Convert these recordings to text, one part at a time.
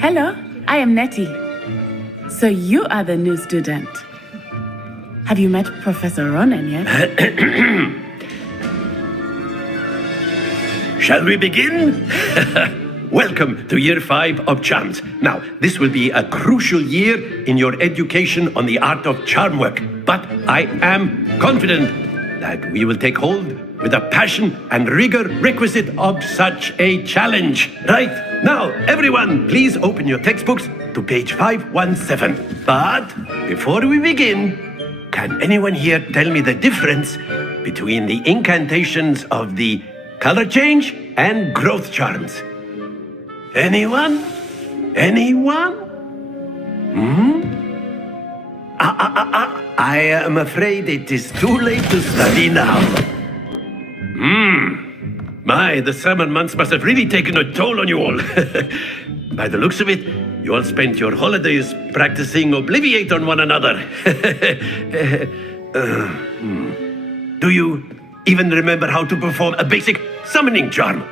Hello, I am Nettie. So you are the new student. Have you met Professor Ronan yet? Shall we begin? Welcome to Year 5 of Charms. Now, this will be a crucial year in your education on the art of charm work. But I am confident that we will take hold with the passion and rigor requisite of such a challenge. Right, now, everyone, please open your textbooks to page 517. But before we begin, can anyone here tell me the difference between the incantations of the color change and growth charms? Anyone? Anyone? I am afraid it is too late to study now. My, the summer months must have really taken a toll on you all. By the looks of it, you all spent your holidays practicing Obliviate on one another. Do you even remember how to perform a basic summoning charm?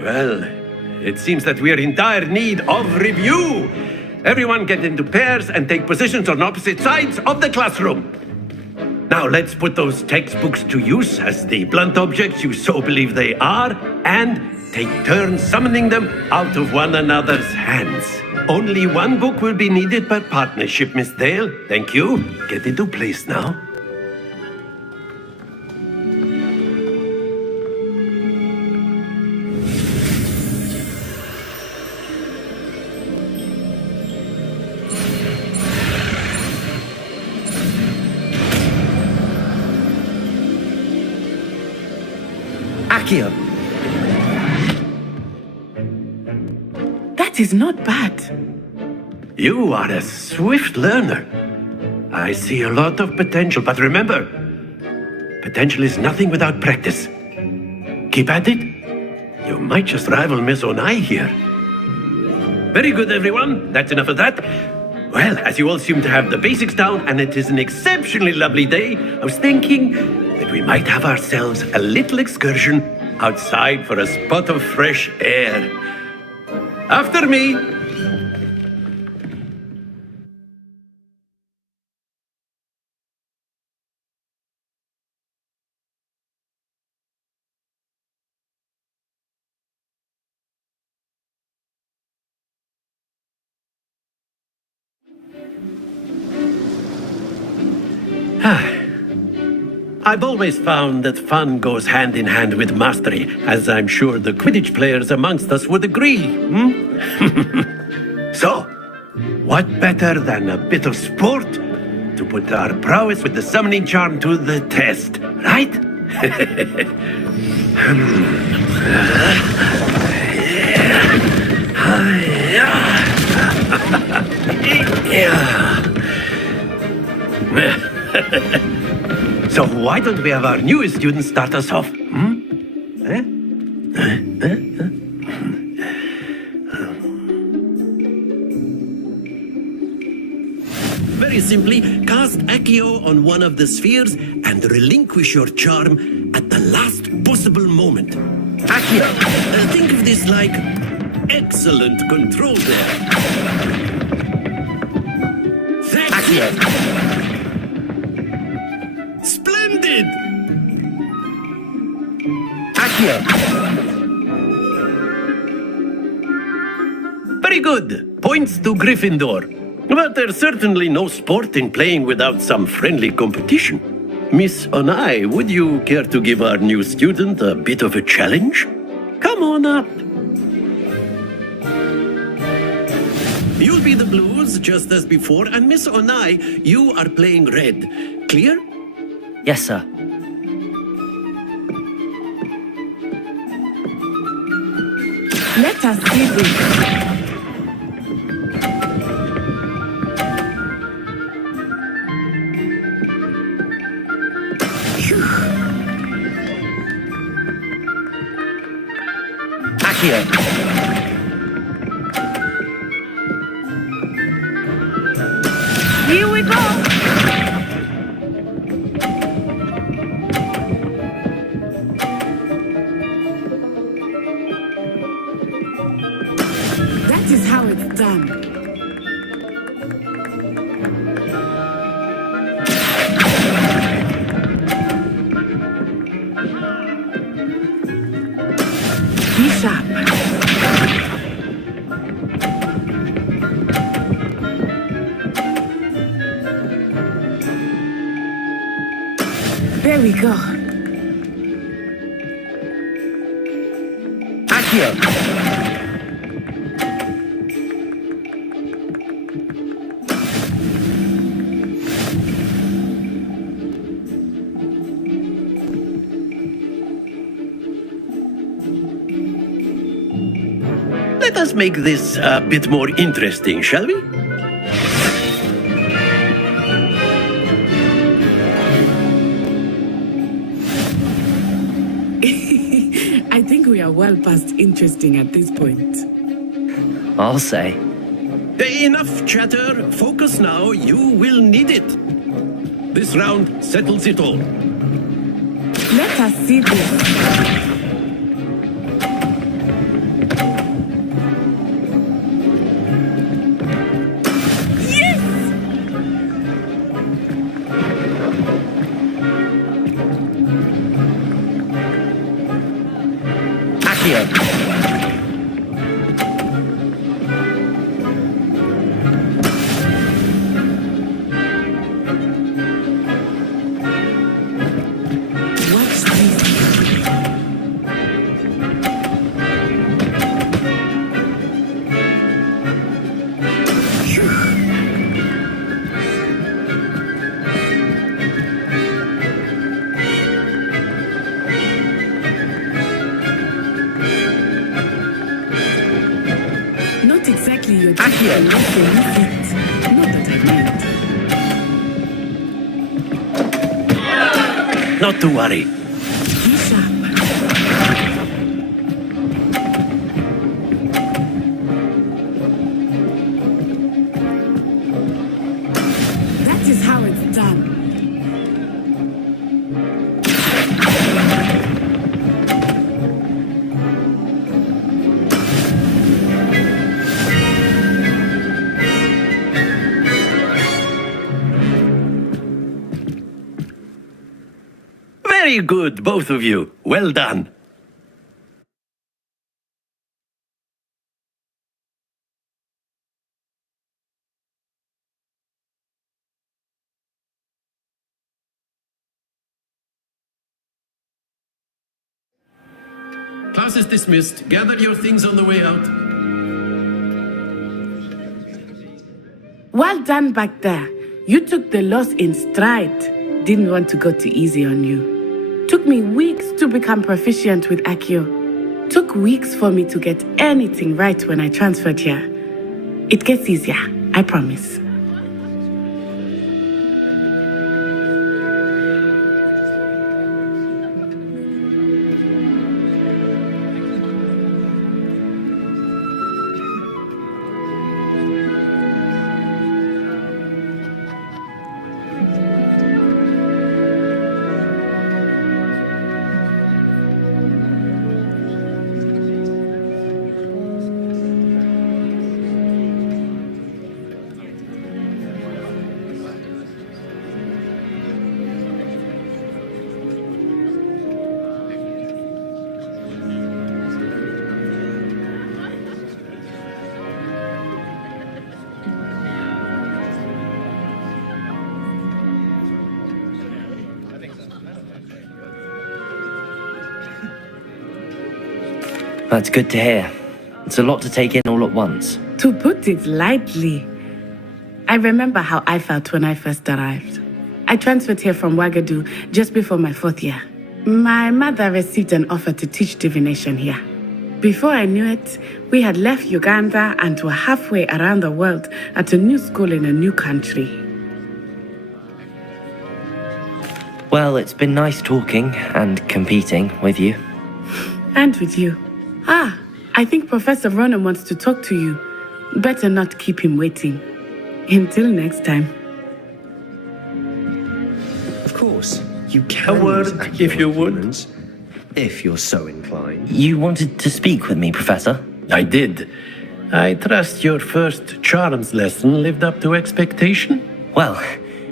Well, it seems that we are in dire need of review. Everyone get into pairs and take positions on opposite sides of the classroom. Now let's put those textbooks to use as the blunt objects you so believe they are, and take turns summoning them out of one another's hands. Only one book will be needed per partnership, Miss Dale. Thank you. Get into place now. Akio. That is not bad. You are a swift learner. I see a lot of potential, but remember, potential is nothing without practice. Keep at it. You might just rival Miss Onai here. Very good, everyone. That's enough of that. Well, as you all seem to have the basics down, and it is an exceptionally lovely day, I was thinking that we might have ourselves a little excursion outside for a spot of fresh air. After me. I've always found that fun goes hand in hand with mastery, as I'm sure the Quidditch players amongst us would agree. So, what better than a bit of sport to put our prowess with the summoning charm to the test, right? So why don't we have our newest student start us off? Very simply, cast Accio on one of the spheres and relinquish your charm at the last possible moment. Accio! Think of this like excellent control there. That's it! Splendid! Accio! Very good. Points to Gryffindor. But there's certainly no sport in playing without some friendly competition. Miss Onai, would you care to give our new student a bit of a challenge? Come on up. You'll be the blues, just as before, and Miss Onai, you are playing red. Clear? Yes, sir. Let us see this. Accio. Here we go. That is how it's done. Be sharp. There we go. Accio! Let us make this a bit more interesting, shall we? I think we are well past interesting at this point. I'll say. Enough chatter. Focus now. You will need it. This round settles it all. Let us see this. Accio! Watch this. Not exactly your Accio! Not that I meant. Not to worry. Be sharp. That is how it's done. Very good, both of you. Well done. Class is dismissed. Gather your things on the way out. Well done back there. You took the loss in stride. Didn't want to go too easy on you. Took me weeks to become proficient with Accio. Took weeks for me to get anything right when I transferred here. It gets easier, I promise. That's good to hear. It's a lot to take in all at once. To put it lightly, I remember how I felt when I first arrived. I transferred here from Ouagadougou just before my 4th year. My mother received an offer to teach divination here. Before I knew it, we had left Uganda and were halfway around the world at a new school in a new country. Well, it's been nice talking and competing with you. And with you. I think Professor Ronan wants to talk to you. Better not keep him waiting. Until next time. Of course, you can A word, use Accio if you would. performance, if you're so inclined. You wanted to speak with me, Professor? I did. I trust your first charms lesson lived up to expectation? Well,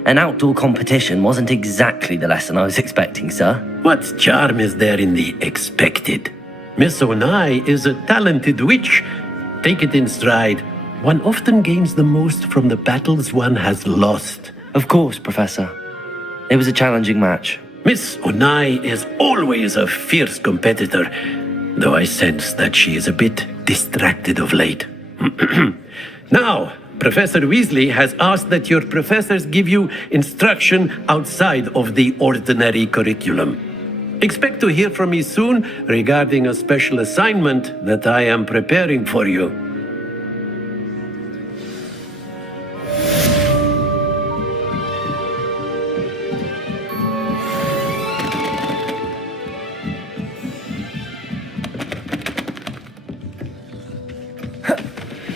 an outdoor competition wasn't exactly the lesson I was expecting, sir. What charm is there in the expected? Miss Onai is a talented witch. Take it in stride. One often gains the most from the battles one has lost. Of course, Professor. It was a challenging match. Miss Onai is always a fierce competitor, though I sense that she is a bit distracted of late. Now, Professor Weasley has asked that your professors give you instruction outside of the ordinary curriculum. Expect to hear from me soon regarding a special assignment that I am preparing for you.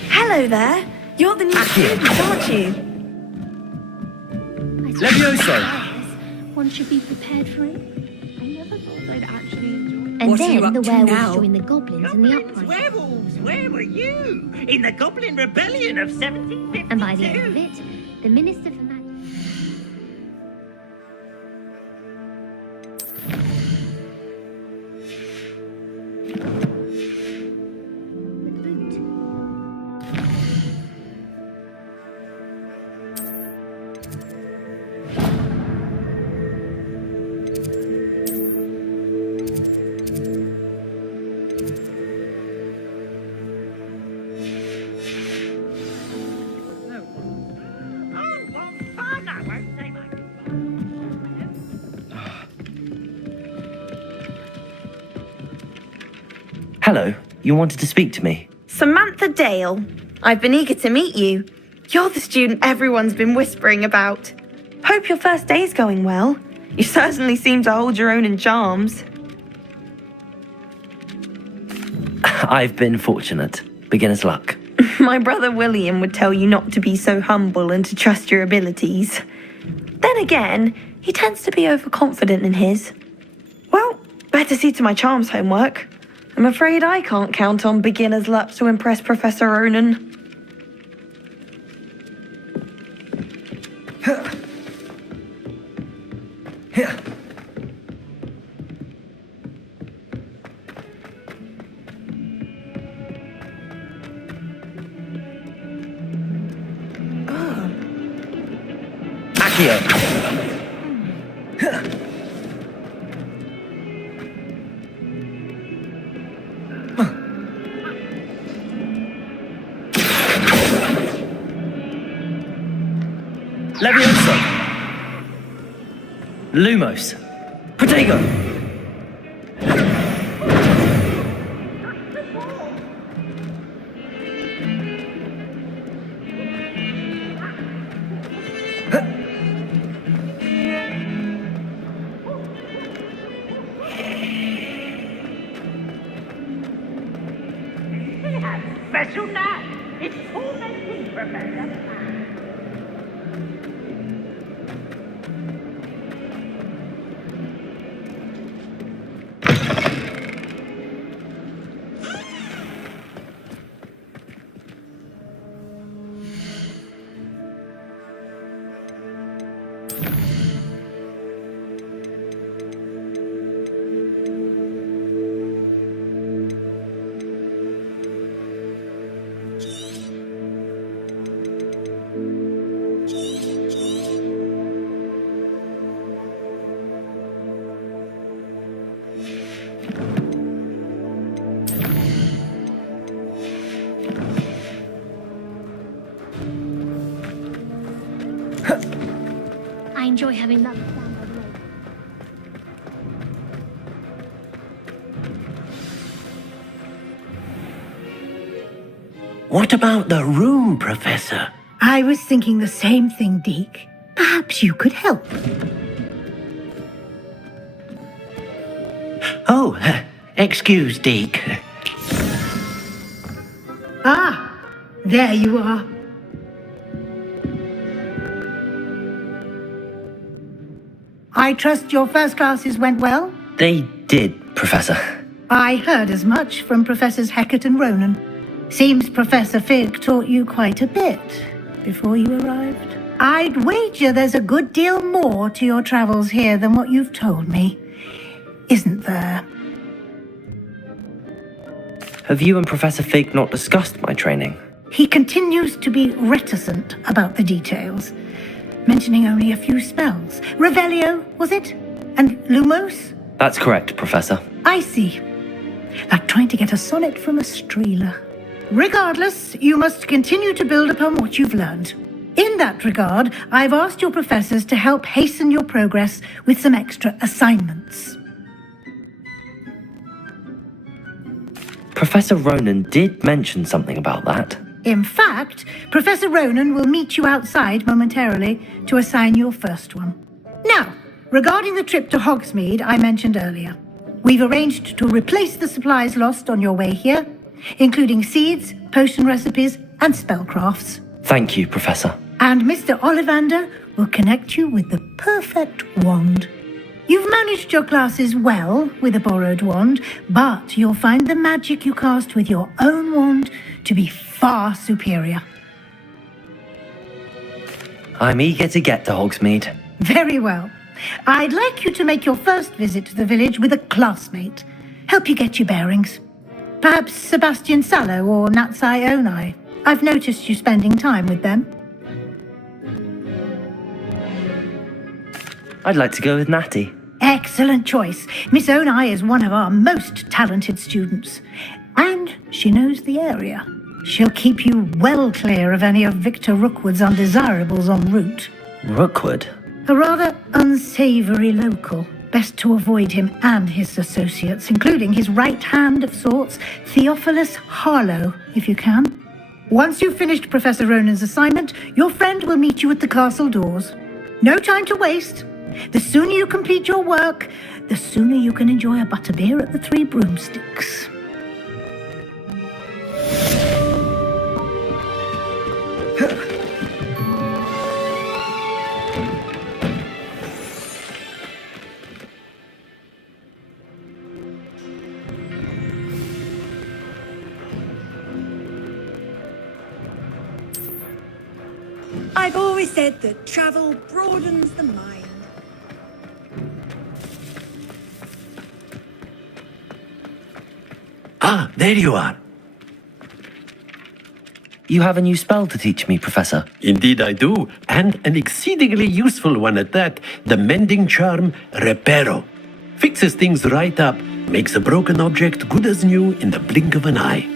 Hello there. You're the new student, aren't you? Levioso! One should be prepared for it. I never thought I'd actually enjoy it. What And are you then up the to werewolves now? join the goblins in the Goblins, uprising. werewolves, where were you? In the Goblin Rebellion of 1752? And by the end of it, the Minister for Magic. Oh, what fun! I won't say my Hello, you wanted to speak to me? Samantha Dale. I've been eager to meet you. You're the student everyone's been whispering about. Hope your first day's going well. You certainly seem to hold your own in charms. I've been fortunate. Beginner's luck. My brother William would tell you not to be so humble and to trust your abilities. Then again, he tends to be overconfident in his. Well, better see to my charms homework. I'm afraid I can't count on beginner's luck to impress Professor Ronan. Accio! Levioso! Lumos! Protego! special night! It's tormenting, Professor! I enjoy having love stand by the lake. What about the room, Professor? I was thinking the same thing, Deke. Perhaps you could help. Oh, excuse, Deke. Ah, there you are. I trust your first classes went well? They did, Professor. I heard as much from Professors Hecat and Ronan. Seems Professor Fig taught you quite a bit before you arrived. I'd wager there's a good deal more to your travels here than what you've told me, isn't there? Have you and Professor Fig not discussed my training? He continues to be reticent about the details, mentioning only a few spells. Revelio, was it? And Lumos? That's correct, Professor. I see. Like trying to get a sonnet from a streeler. Regardless, you must continue to build upon what you've learned. In that regard, I've asked your professors to help hasten your progress with some extra assignments. Professor Ronan did mention something about that. In fact, Professor Ronan will meet you outside momentarily to assign your first one. Now, regarding the trip to Hogsmeade I mentioned earlier, we've arranged to replace the supplies lost on your way here, including seeds, potion recipes, and spellcrafts. Thank you, Professor. And Mr. Ollivander will connect you with the perfect wand. You've managed your classes well with a borrowed wand, but you'll find the magic you cast with your own wand to be far superior. I'm eager to get to Hogsmeade. Very well. I'd like you to make your first visit to the village with a classmate. Help you get your bearings. Perhaps Sebastian Sallow or Natsai Onai. I've noticed you spending time with them. I'd like to go with Natty. Excellent choice. Miss Onai is one of our most talented students. And she knows the area. She'll keep you well clear of any of Victor Rookwood's undesirables en route. Rookwood? A rather unsavory local. Best to avoid him and his associates, including his right hand of sorts, Theophilus Harlow, if you can. Once you've finished Professor Ronan's assignment, your friend will meet you at the castle doors. No time to waste. The sooner you complete your work, the sooner you can enjoy a butterbeer at the Three Broomsticks. I've always said that travel broadens the mind. Ah, there you are. You have a new spell to teach me, Professor. Indeed I do, and an exceedingly useful one at that. The mending charm, Reparo. Fixes things right up, makes a broken object good as new in the blink of an eye.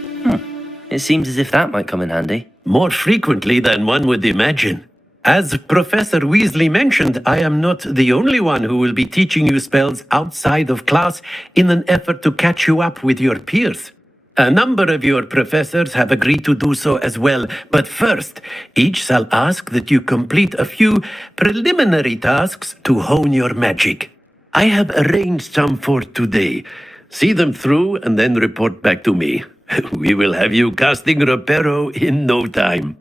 It seems as if that might come in handy. More frequently than one would imagine. As Professor Weasley mentioned, I am not the only one who will be teaching you spells outside of class in an effort to catch you up with your peers. A number of your professors have agreed to do so as well, but first, each shall ask that you complete a few preliminary tasks to hone your magic. I have arranged some for today. See them through and then report back to me. We will have you casting Reparo in no time.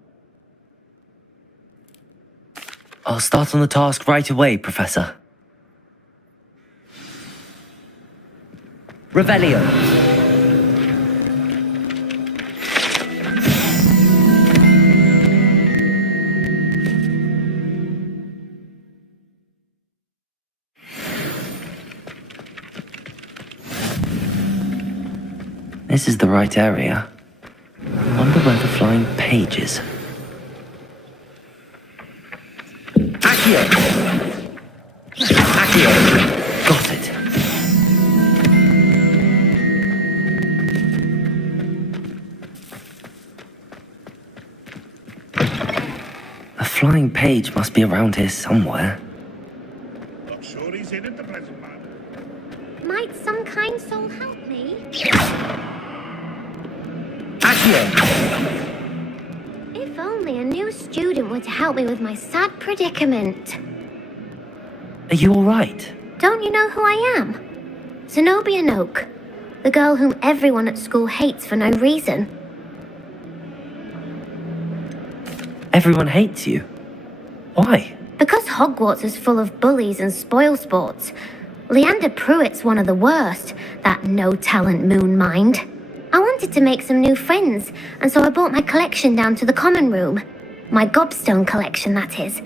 I'll start on the task right away, Professor. Revelio. This is the right area. Wonder where the flying page is. Accio! Accio! Got it. The flying page must be around here somewhere. Not sure he's in at the present moment. Might some kind soul help me? If only a new student were to help me with my sad predicament. Are you all right? Don't you know who I am? Zenobia Noak, the girl whom everyone at school hates for no reason. Everyone hates you. Why? Because Hogwarts is full of bullies and spoilsports. Leander Pruitt's one of the worst, that no-talent moon mind. I wonder wanted to make some new friends, and so I brought my collection down to the common room. My gobstone collection, that is.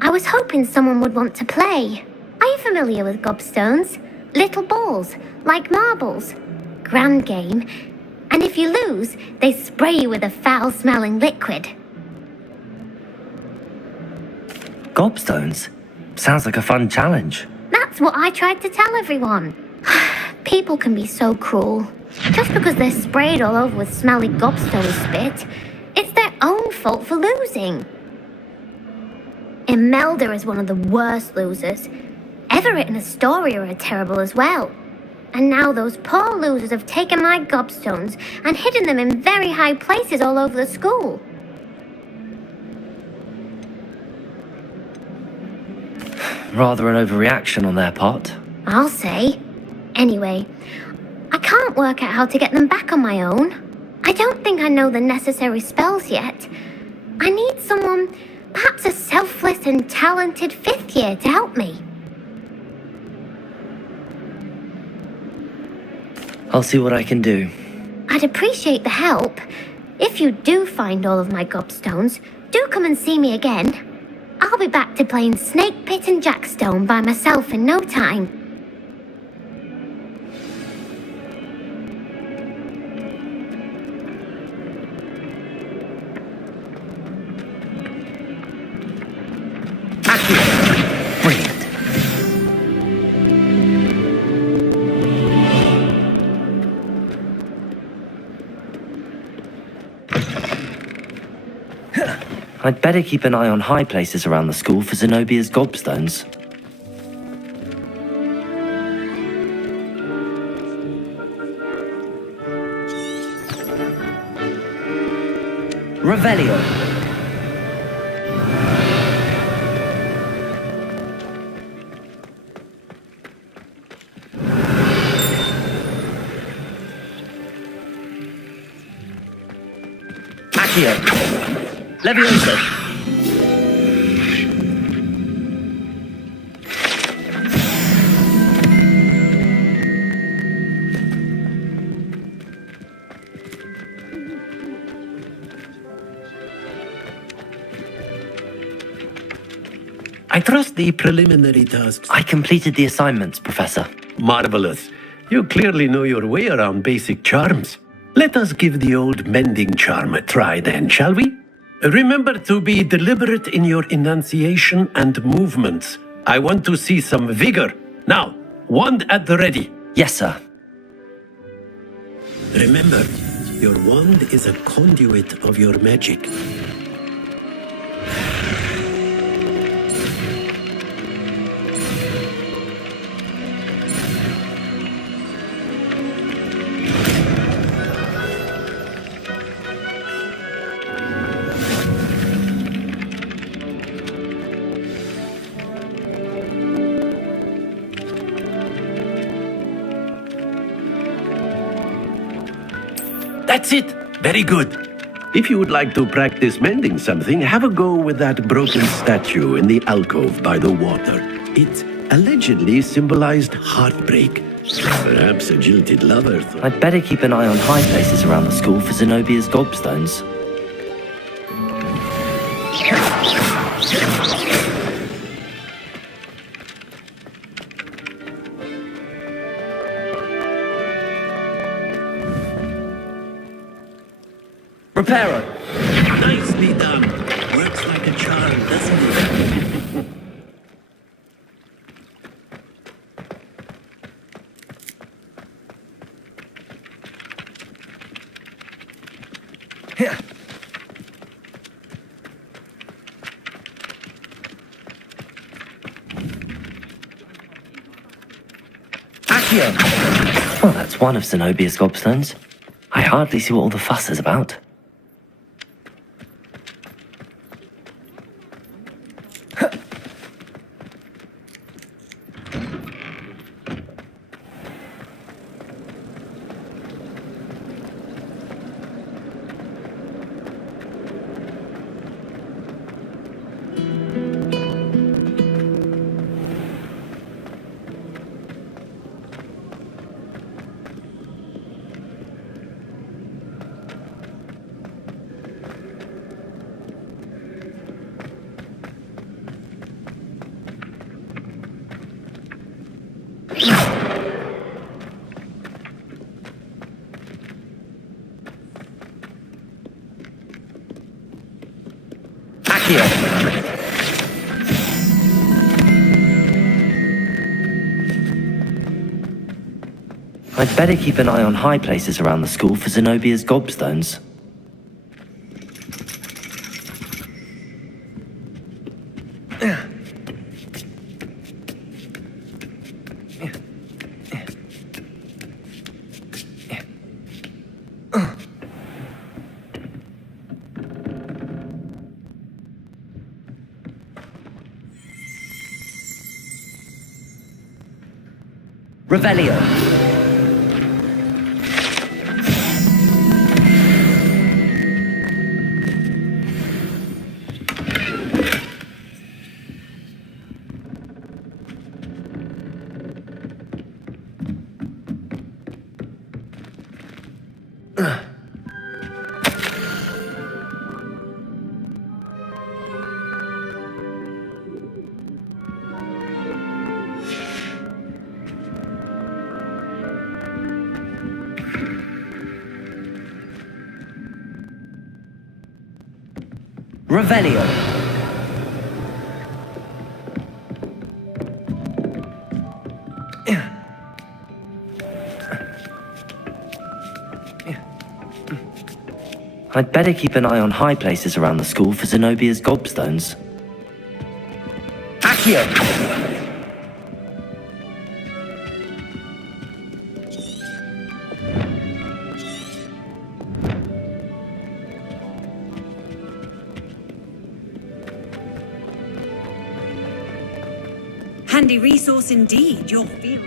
I was hoping someone would want to play. Are you familiar with gobstones? Little balls, like marbles. Grand game. And if you lose, they spray you with a foul-smelling liquid. Gobstones? Sounds like a fun challenge. That's what I tried to tell everyone. People can be so cruel. Just because they're sprayed all over with smelly gobstone spit, it's their own fault for losing. Imelda is one of the worst losers. Everett and Astoria are terrible as well. And now those poor losers have taken my gobstones and hidden them in very high places all over the school. Rather an overreaction on their part. I'll say. Anyway, I can't work out how to get them back on my own. I don't think I know the necessary spells yet. I need someone, perhaps a selfless and talented 5th year to help me. I'll see what I can do. I'd appreciate the help. If you do find all of my gobstones, do come and see me again. I'll be back to playing Snake Pit and Jackstone by myself in no time. Brilliant. I'd better keep an eye on high places around the school for Zenobia's gobstones. Revelio. Accio. Levioso. I trust the preliminary tasks. I completed the assignments, Professor. Marvelous. You clearly know your way around basic charms. Let us give the old mending charm a try then, shall we? Remember to be deliberate in your enunciation and movements. I want to see some vigor. Now, wand at the ready. Yes, sir. Remember, your wand is a conduit of your magic. That's it. Very good. If you would like to practice mending something, have a go with that broken statue in the alcove by the water. It allegedly symbolized heartbreak. Perhaps a jilted lover thought... I'd better keep an eye on high places around the school for Zenobia's gobstones. Reparo. Nicely done. Works like a charm, doesn't it? Here. Accio. Well, that's one of Zenobia's gobstones. I hardly see what all the fuss is about. Accio. I'd better keep an eye on high places around the school for Zenobia's gobstones. Revelio. Revelio. I'd better keep an eye on high places around the school for Zenobia's gobstones. Accio! Handy resource indeed, your field.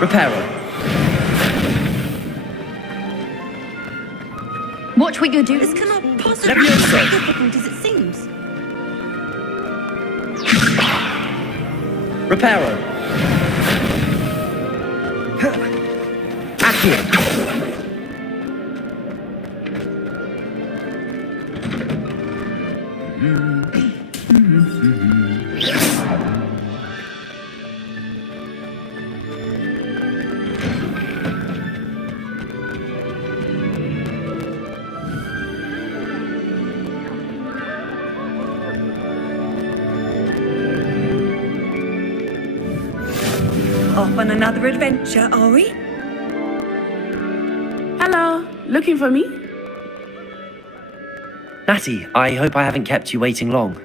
Reparo. Watch what you're doing. This cannot possibly be Levioso. as difficult as it seems. Reparo. Accio. Off on another adventure, are we? Hello, looking for me? Natty, I hope I haven't kept you waiting long.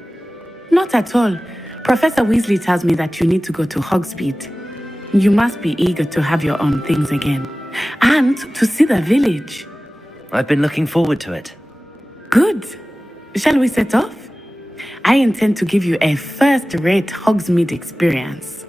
Not at all. Professor Weasley tells me that you need to go to Hogsmeade. You must be eager to have your own things again. And to see the village. I've been looking forward to it. Good. Shall we set off? I intend to give you a first-rate Hogsmeade experience.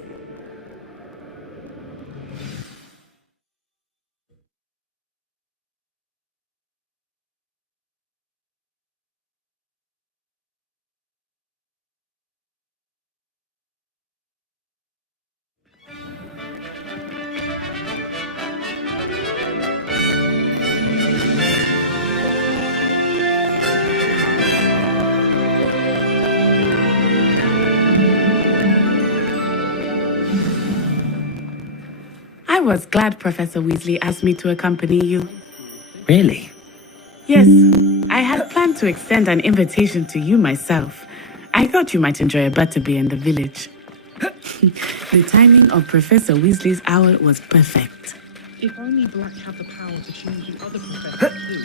I was glad Professor Weasley asked me to accompany you. Really? Yes, I had planned to extend an invitation to you myself. I thought you might enjoy a butterbeer in the village. The timing of Professor Weasley's owl was perfect. If only Black had the power to choose the other professor too.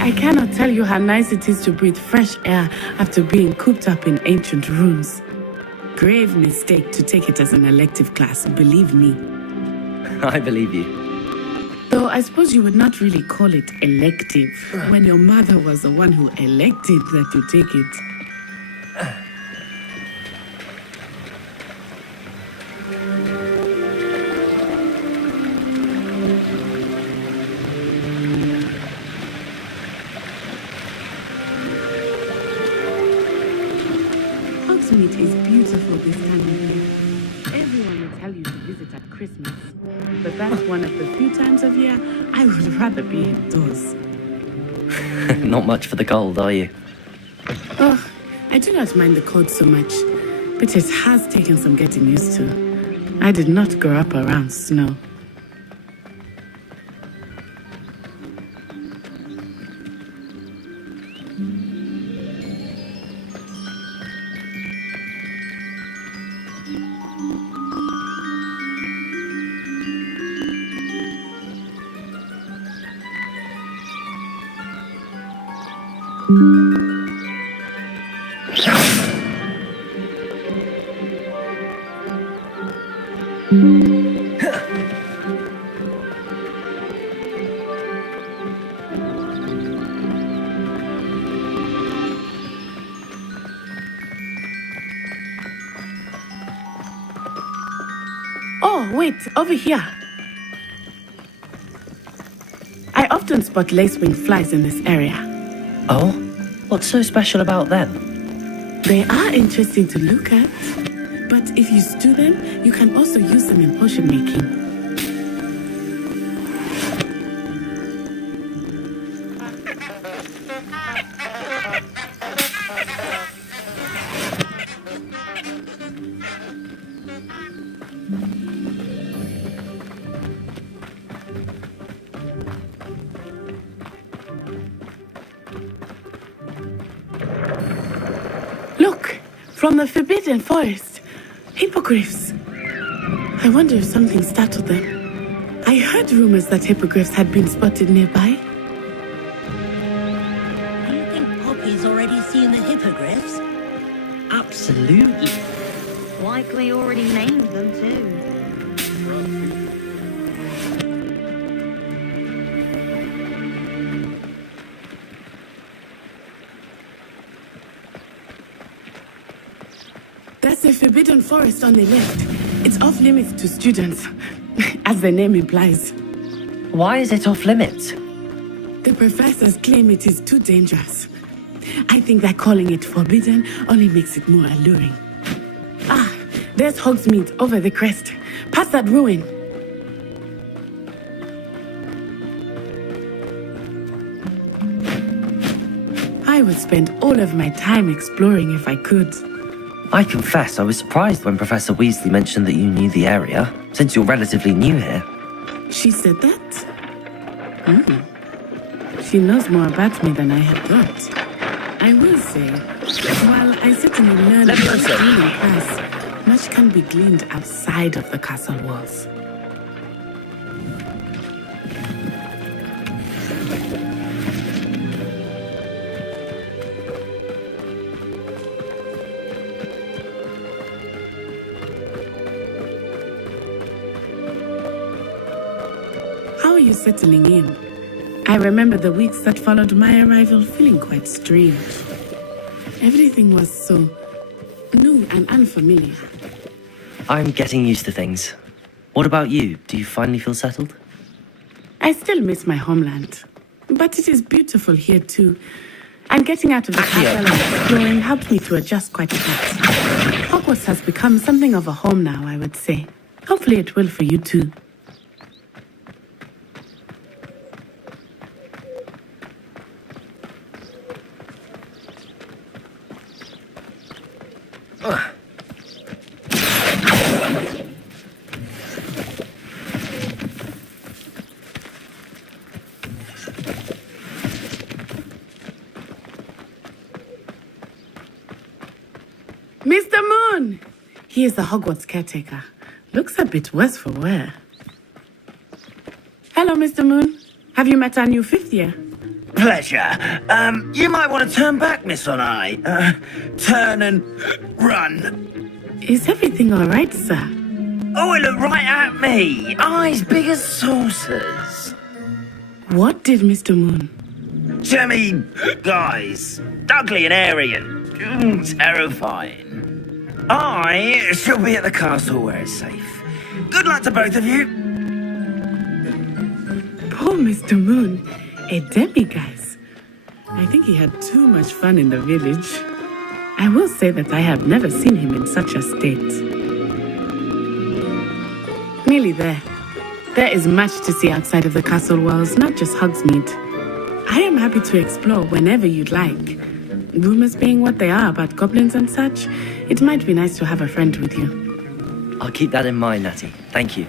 I cannot tell you how nice it is to breathe fresh air after being cooped up in ancient rooms. Grave mistake to take it as an elective class, believe me. I believe you. Though I suppose you would not really call it elective when your mother was the one who elected that you take it. Hogsmeade is beautiful this time of year. Everyone will tell you to visit at Christmas. But that's one of the few times of year I would rather be indoors. Not much for the cold, are you? Oh, I do not mind the cold so much, but it has taken some getting used to. I did not grow up around snow. Oh, wait, over here. I often spot lacewing flies in this area. Oh? What's so special about them? They are interesting to look at, but if you stew them, you can also use them in potion making. Look, from the Forbidden Forest, hippogriffs. I wonder if something startled them. I heard rumors that hippogriffs had been spotted nearby. Do you think Poppy's already seen the hippogriffs? Absolutely. Likely already named them too. That's the Forbidden Forest on the left. It's off limits to students, as the name implies. Why is it off limits? The professors claim it is too dangerous. I think that calling it forbidden only makes it more alluring. Ah, there's Hogsmeade over the crest. Past that ruin. I would spend all of my time exploring if I could. I confess I was surprised when Professor Weasley mentioned that you knew the area, since you're relatively new here. She said that? She knows more about me than I had thought. I will say, while I certainly learned in class, much can be gleaned outside of the castle walls. How are you settling in? I remember the weeks that followed my arrival feeling quite strange. Everything was so new and unfamiliar. I'm getting used to things. What about you? Do you finally feel settled? I still miss my homeland, but it is beautiful here too. And getting out of the castle and exploring helped me to adjust quite a bit. Hogwarts has become something of a home now, I would say. Hopefully it will for you too. He is the Hogwarts caretaker. Looks a bit worse for wear. Hello, Mr. Moon. Have you met our new fifth year? Pleasure. You might want to turn back, Miss Onai. Turn and run. Is everything all right, sir? Oh, it looked right at me. Eyes big as saucers. What did Mr. Moon? Jemmy, guys, ugly and airy and terrifying. I shall be at the castle where it's safe. Good luck to both of you. Poor Mr. Moon. A demiguise. I think he had too much fun in the village. I will say that I have never seen him in such a state. Nearly there. There is much to see outside of the castle walls, not just Hogsmeade. I am happy to explore whenever you'd like. Rumors being what they are about goblins and such, it might be nice to have a friend with you. I'll keep that in mind, Natty. Thank you.